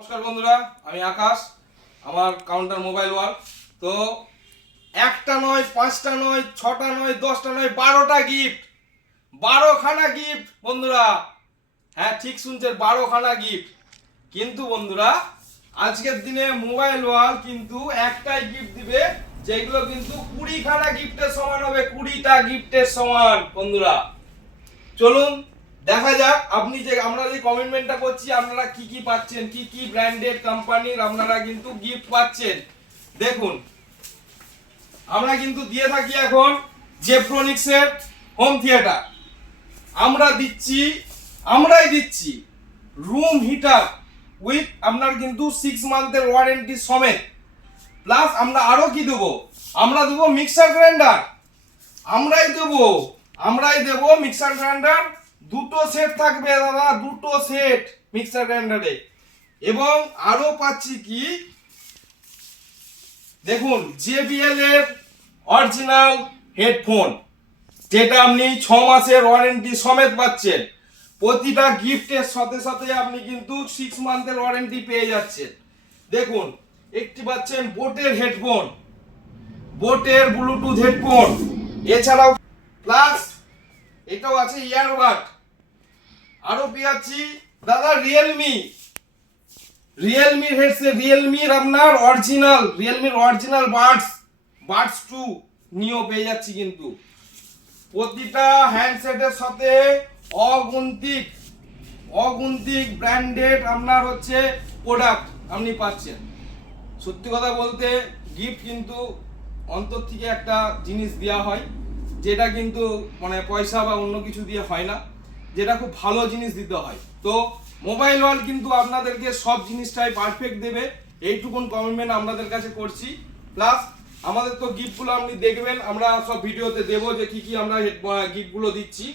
নমস্কার বন্ধুরা, আমি আকাশ। আমার কাউন্টার মোবাইল ওয়ার্ল্ড। তো একটা নয়, পাঁচটা নয়, ছটা নয়, 10টা নয়, 12টা গিফট, 12খানা গিফট বন্ধুরা। হ্যাঁ, ঠিক শুনছেন, 12খানা গিফট। কিন্তু বন্ধুরা, আজকের দিনে মোবাইল ওয়ার্ল্ড কিন্তু একটাই গিফট দিবে, যেগুলো কিন্তু 20খানা গিফটের সমান হবে, 20টা গিফটের সমান বন্ধুরা। চলুন দেখা যাক আমরা যে কমিটমেন্টটা করছি আপনারা কি কি পাচ্ছেন, কি কি ব্র্যান্ডেড কোম্পানির আপনারা কিন্তু গিফট পাচ্ছেন। দেখুন, আমরা কিন্তু দিয়ে থাকি এখন জেব্রনিক্সের হোম থিয়েটার। আমরাই দিচ্ছি রুম হিটার উইথ আপনার কিন্তু 6 মান্থের ওয়ারেন্টি সমেত। প্লাস আমরা আরো কি দেবো, আমরা দেবো মিক্সার গ্রাইন্ডার। আমরাই দেবো মিক্সার গ্রাইন্ডার, দুটো সেট থাকবে দাদা, দুটো সেট মিক্সার গ্রাইন্ডারে। এবং আরো পাচ্ছি কি, দেখুন JBL এর অরিজিনাল হেডফোন, যেটা আপনি 6 মাসের ওয়ারেন্টি সমেত পাচ্ছেন। প্রতিটা গিফটের সাথে সাথে আপনি কিন্তু 6 মান্থের ওয়ারেন্টি পেয়ে যাচ্ছেন। দেখুন, একটি পাচ্ছেন বোটের হেডফোন, বোটের ব্লুটুথ হেডফোন। এছাড়াও প্লাস এটাও আছে ইয়ারবাড। আরো পেয়েছি দাদা রিয়েলমির হেডসেট, রিয়েলমির আপনার অরিজিনাল বাডস 2 নিয়েও পেয়ে যাচ্ছি। কিন্তু প্রতিটা হ্যান্ডসেটের সাথে অগুন্তিক ব্র্যান্ডেড আপনার হচ্ছে প্রোডাক্ট আপনি পাচ্ছেন। সত্যি কথা বলতে গিফট কিন্তু অন্তর থেকে একটা জিনিস দেওয়া হয়, যেটা কিন্তু মানে পয়সা বা অন্য কিছু দিয়ে হয় না, যেটা খুব ভালো জিনিস দিতে হয়। তো মোবাইল ওয়ার্ল্ড কিন্তু আপনাদেরকে সব জিনিসটাই পারফেক্ট দেবে, এইটুকুন কমিটমেন্ট আপনাদের কাছে করছি। প্লাস আমাদের তো গিফটগুলো আপনি দেখবেন, আমরা সব ভিডিওতে দেবো যে কি কি আমরা গিফটগুলো দিচ্ছি।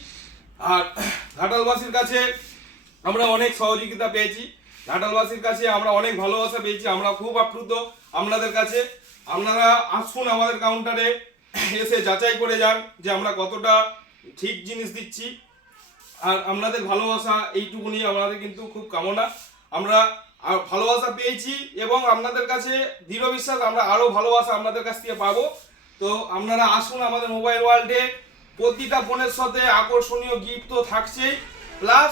আর ঘাটালবাসীর কাছে আমরা অনেক সহযোগিতা পেয়েছি, ঘাটালবাসীর কাছে আমরা অনেক ভালোবাসা পেয়েছি। আমরা খুব আপ্লুত আপনাদের কাছে। আপনারা আসুন আমাদের কাউন্টারে, এসে যাচাই করে যান যে আমরা কতটা ঠিক জিনিস দিচ্ছি। আর আপনাদের ভালোবাসা এইটুকুনি আমাদের কিন্তু খুব কামনা। আমরা ভালোবাসা পেয়েছি এবং আপনাদের কাছে দৃঢ় বিশ্বাস আমরা আরো ভালোবাসা আপনাদের কাছ থেকে পাবো। তো আপনারা আসুন আমাদের মোবাইল ওয়ার্ল্ডে। প্রতিটা ফোনের সাথে আকর্ষণীয় গিফট তো থাকছেই, প্লাস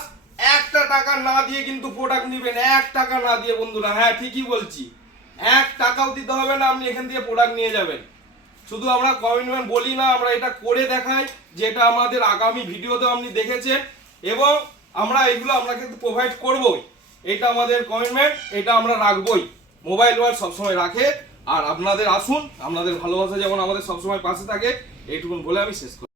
1 টাকা না দিয়ে কিন্তু প্রোডাক্ট নেবেন, 1 টাকা না দিয়ে বন্ধুরা। হ্যাঁ, ঠিকই বলছি, 1 টাকাও দিতে হবে না, আপনি এখান থেকে প্রোডাক্ট নিয়ে যাবেন। শুধু আমরা কমিটমেন্ট বলি না, আমরা এটা করে দেখাই, যেটা আমাদের আগামী ভিডিওতে আপনি দেখেছেন। এবং আমরা এগুলো আমরা কিন্তু প্রোভাইড করবই, এটা আমাদের কমিটমেন্ট, এটা আমরা রাখবই। মোবাইল ওয়ার্ল্ড সবসময় রাখে। আর আপনাদের আসুন, আপনাদের ভালোবাসা যেমন আমাদের সবসময় পাশে থাকে, এইটুকুন বলে আমি শেষ করি।